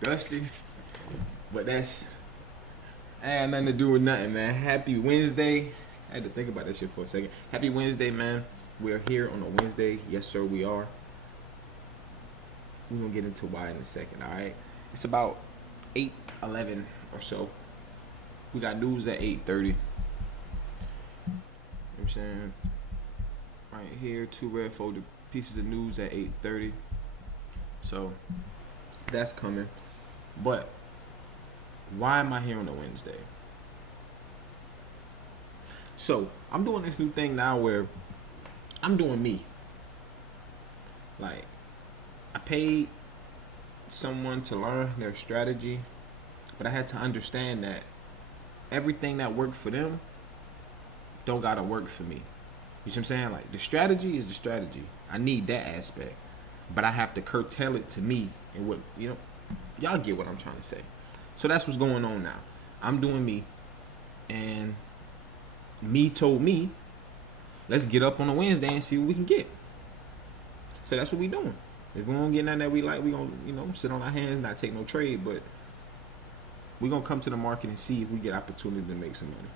dusty, but I had nothing to do with nothing, man. Happy Wednesday. I had to think about that shit for a second. Happy Wednesday, man. We're here on a Wednesday. Yes, sir, we are. We're gonna get into why in a second, alright? It's about 8:11 or so. We got news at 8:30. You know what I'm saying? Right here, two red folded pieces of news at 8:30. So that's coming. But why am I here on a Wednesday? So I'm doing this new thing now where I'm doing me. Like, I paid someone to learn their strategy, but I had to understand that everything that worked for them don't gotta work for me. You see what I'm saying? Like, the strategy is the strategy. I need that aspect, but I have to curtail it to me and what y'all get what I'm trying to say. So that's what's going on now. I'm doing me, and me told me, let's get up on a Wednesday and see what we can get. So that's what we doing. If we don't get nothing that we like, we gonna sit on our hands, not take no trade, but we gonna come to the market and see if we get opportunity to make some money.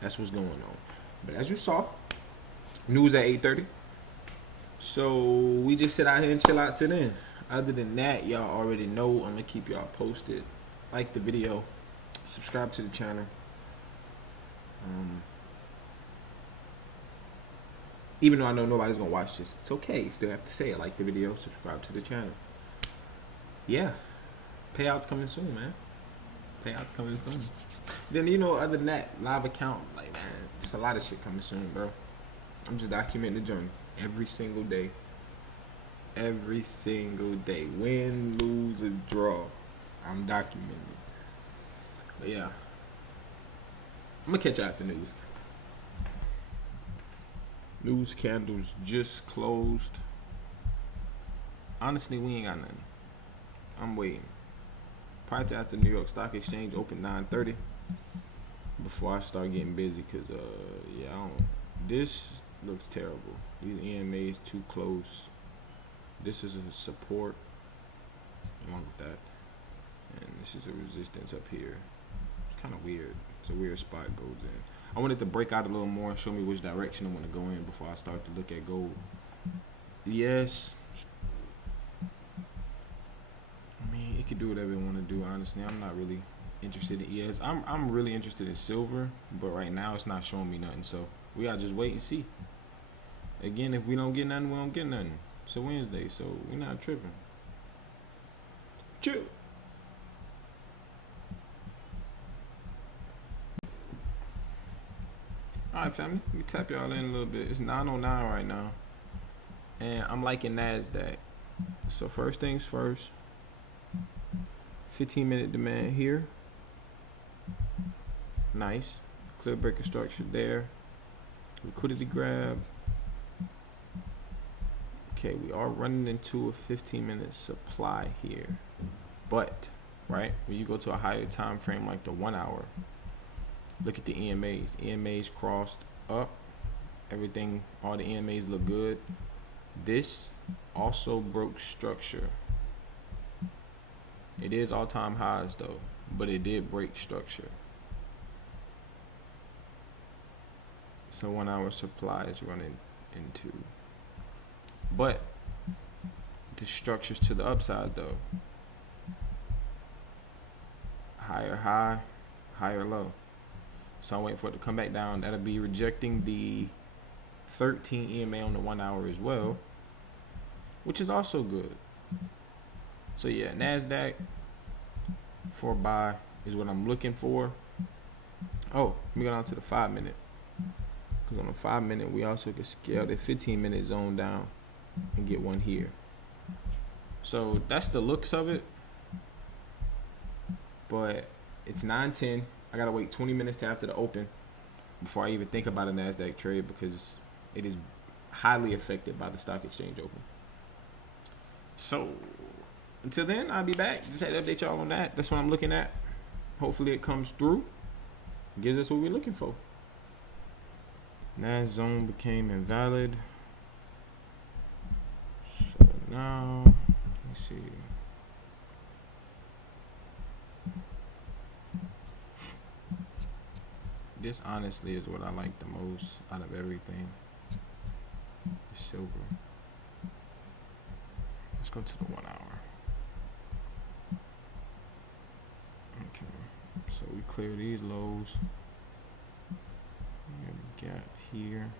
That's what's going on. But as you saw, news at 8:30. So we just sit out here and chill out till then. Other than that, y'all already know I'm gonna keep y'all posted. Like the video, subscribe to the channel. Even though I know nobody's gonna watch this, it's okay. Still have to say it. Like the video, subscribe to the channel. Yeah, payouts coming soon, man. Payouts coming soon. Then other than that, live account, like, man, just a lot of shit coming soon, bro. I'm just documenting the journey every single day. Every single day, win, lose, or draw, I'm documenting it. But yeah, I'm gonna catch you after news. News candles just closed. Honestly, we ain't got nothing. I'm waiting. Prior to after New York Stock Exchange opened 9:30. Before I start getting busy, cause this looks terrible. These EMAs too close. This is a support. Along with that, and this is a resistance up here. It's kind of weird. It's a weird spot it goes in. I wanted to break out a little more and show me which direction I want to go in before I start to look at gold. Yes. I mean, it could do whatever it want to do, honestly. I'm not really interested in ES. I'm really interested in silver, but right now it's not showing me nothing. So we gotta just wait and see. Again, if we don't get nothing, we don't get nothing. It's a Wednesday, so we're not tripping. Chill. Alright, family, let me tap y'all in a little bit. It's 9:09 right now, and I'm liking NASDAQ. So first things first, 15-minute demand here. Nice. Clear breaker structure there. Liquidity grab. Okay, we are running into a 15-minute supply here. But, right, when you go to a higher time frame like the 1 hour, look at the EMAs. EMAs crossed up. Everything, all the EMAs look good. This also broke structure. It is all-time highs though, but it did break structure. So 1 hour supply is running into. But the structure's to the upside though. Higher high, higher low. So I'm waiting for it to come back down. That'll be rejecting the 13 EMA on the 1 hour as well, which is also good. So yeah, NASDAQ for a buy is what I'm looking for. Oh, let me go down to the 5-minute. Because on the 5-minute, we also can scale the 15-minute zone down and get one here. So that's the looks of it. But it's 9:10. I gotta wait 20 minutes to after the open before I even think about a NASDAQ trade because it is highly affected by the stock exchange open. So until then, I'll be back. Just had to update y'all on that. That's what I'm looking at. Hopefully it comes through. Gives us what we're looking for. NAS zone became invalid. So now, let's see. This honestly is what I like the most out of everything. The silver. Let's go to the 1 hour. Okay. So we clear these lows. We have a gap here.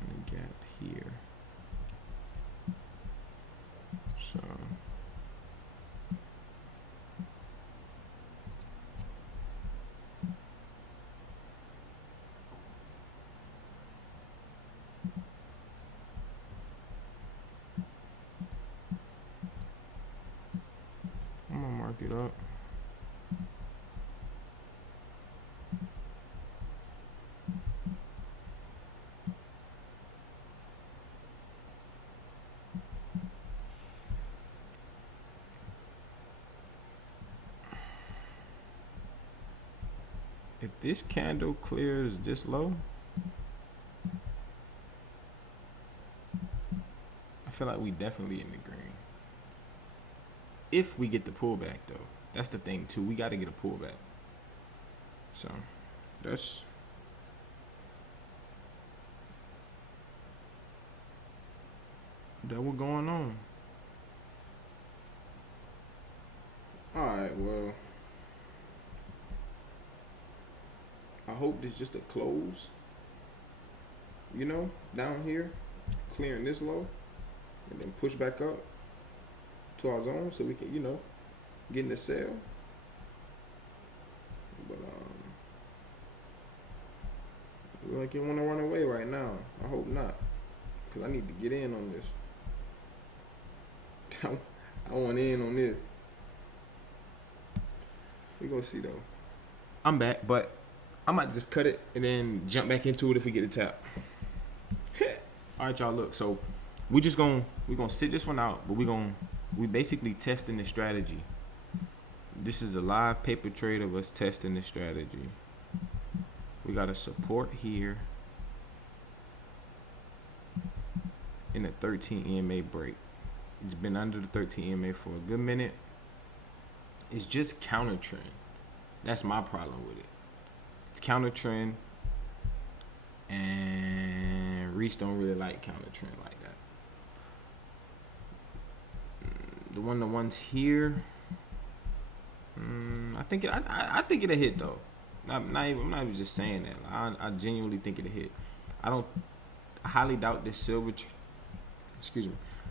And a gap here. So I'm gonna mark it up. If this candle clears this low, I feel like we definitely in the green. If we get the pullback though. That's the thing too. We gotta get a pullback. So that's what's going on. Alright, well. I hope this just a close. You know, down here, clearing this low, and then push back up to our zone so we can, you know, get in the sale. But look like you want to run away right now. I hope not, cause I need to get in on this. I want in on this. We gonna see though. I'm back, but I might just cut it and then jump back into it if we get a tap. All right, y'all. Look, so we gonna sit this one out, but we basically testing the strategy. This is a live paper trade of us testing the strategy. We got a support here in a 13 EMA break. It's been under the 13 EMA for a good minute. It's just counter trend. That's my problem with it. It's counter trend, and Reese don't really like counter trend like that. The ones here, I think it'll hit though. I'm not even just saying that. I genuinely think it'll hit. I highly doubt this silver.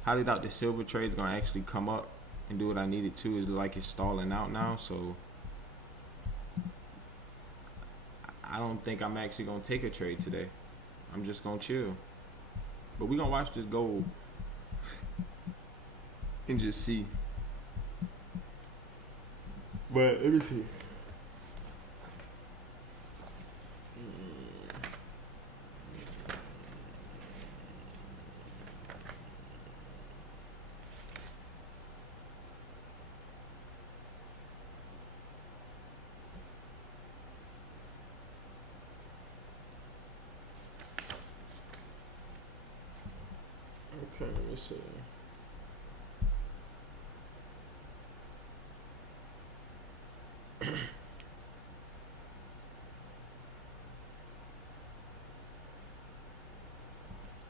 Highly doubt this silver trade is gonna actually come up and do what I needed to. Is like it's stalling out now, so I don't think I'm actually gonna take a trade today. I'm just gonna chill. But we gonna watch this gold and just see. But let me see. Okay, let me see.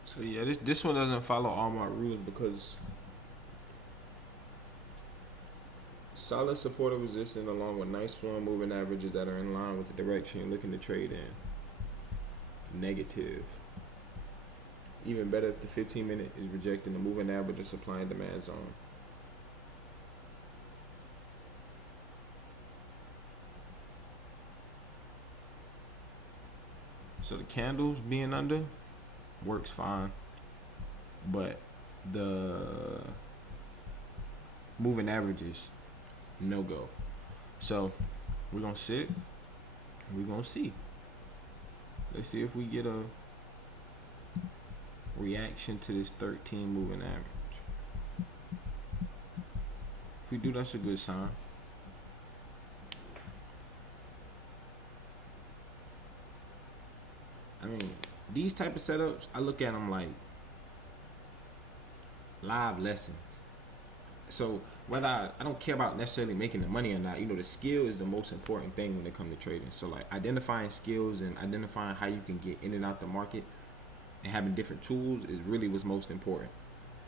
So yeah, this one doesn't follow all my rules because solid support or resistance along with nice slow moving averages that are in line with the direction you're looking to trade in. Negative. Even better if the 15-minute is rejecting the moving average or supply and demand zone. So the candles being under works fine, but the moving averages, no go. So we're gonna sit, we're gonna see. Let's see if we get a reaction to this 13 moving average. If we do, that's a good sign. I mean, these type of setups, I look at them like live lessons. So whether I don't care about necessarily making the money or not, the skill is the most important thing when it comes to trading. So like identifying skills and identifying how you can get in and out the market and having different tools is really what's most important.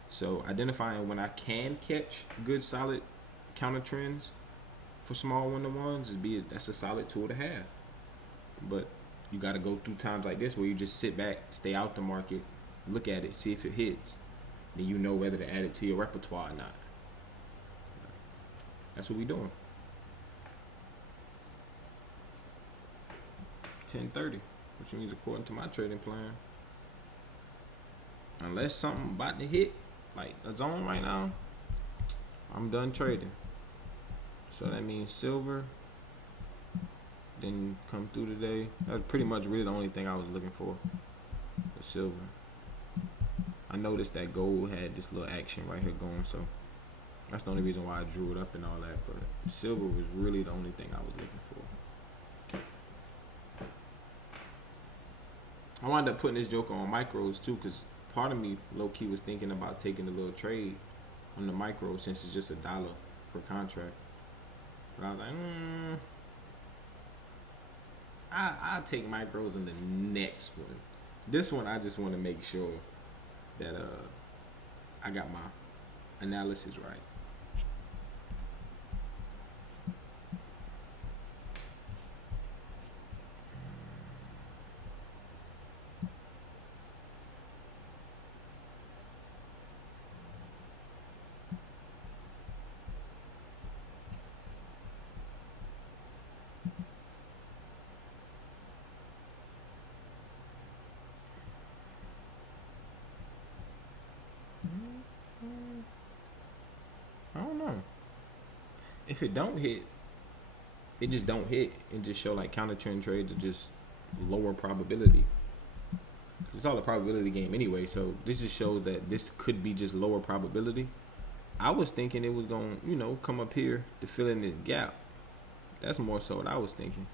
So identifying when I can catch good solid counter trends for small one-to-ones that's a solid tool to have. But you got to go through times like this where you just sit back, stay out the market, look at it, see if it hits, then you know whether to add it to your repertoire or not. That's what we doing. 10:30, which means according to my trading plan, unless something about to hit like a zone right now, I'm done trading. So that means silver didn't come through today. That's pretty much really the only thing I was looking for. The silver. I noticed that gold had this little action right here going, so that's the only reason why I drew it up and all that. But silver was really the only thing I was looking for. I wound up putting this joker on micros too, because part of me low-key was thinking about taking a little trade on the micro since it's just $1 per contract. But I was like, I'll take micros in the next one. This one, I just want to make sure that I got my analysis right. I don't know. If it don't hit, it just don't hit. It just show like counter trend trades are just lower probability. It's all a probability game anyway, so this just shows that this could be just lower probability. I was thinking it was gonna, come up here to fill in this gap. That's more so what I was thinking.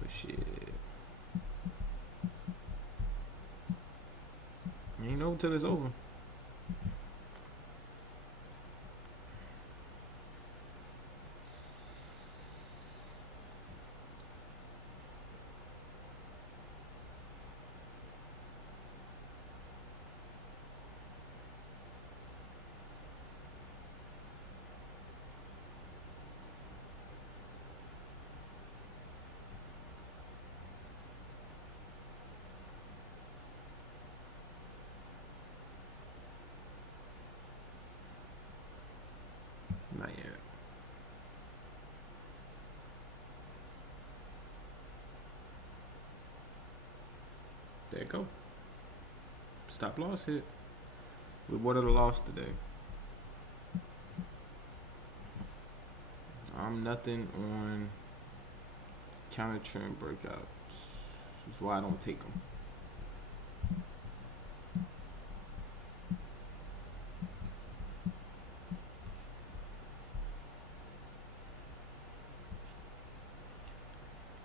But shit. Ain't over till it's over. Not yet. There you go. Stop loss hit. We wanted a loss today. I'm nothing on counter trend breakouts. That's why I don't take them.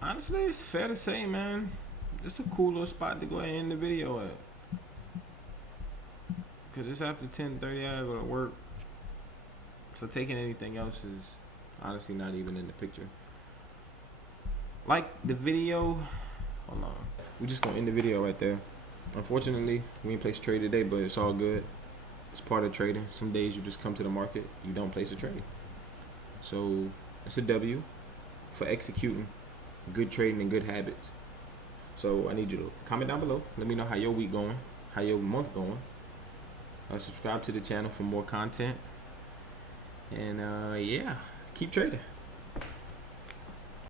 Honestly, it's fair to say, man, it's a cool little spot to go ahead and end the video at. Because it's after 10:30, I go to work. So taking anything else is honestly not even in the picture. Like the video. Hold on. We just gonna end the video right there. Unfortunately, we ain't place a trade today, but it's all good. It's part of trading. Some days you just come to the market, you don't place a trade. So it's a W for executing good trading and good habits. So I need you to comment down below. Let me know how your week going, how your month going. Subscribe to the channel for more content. And yeah, keep trading.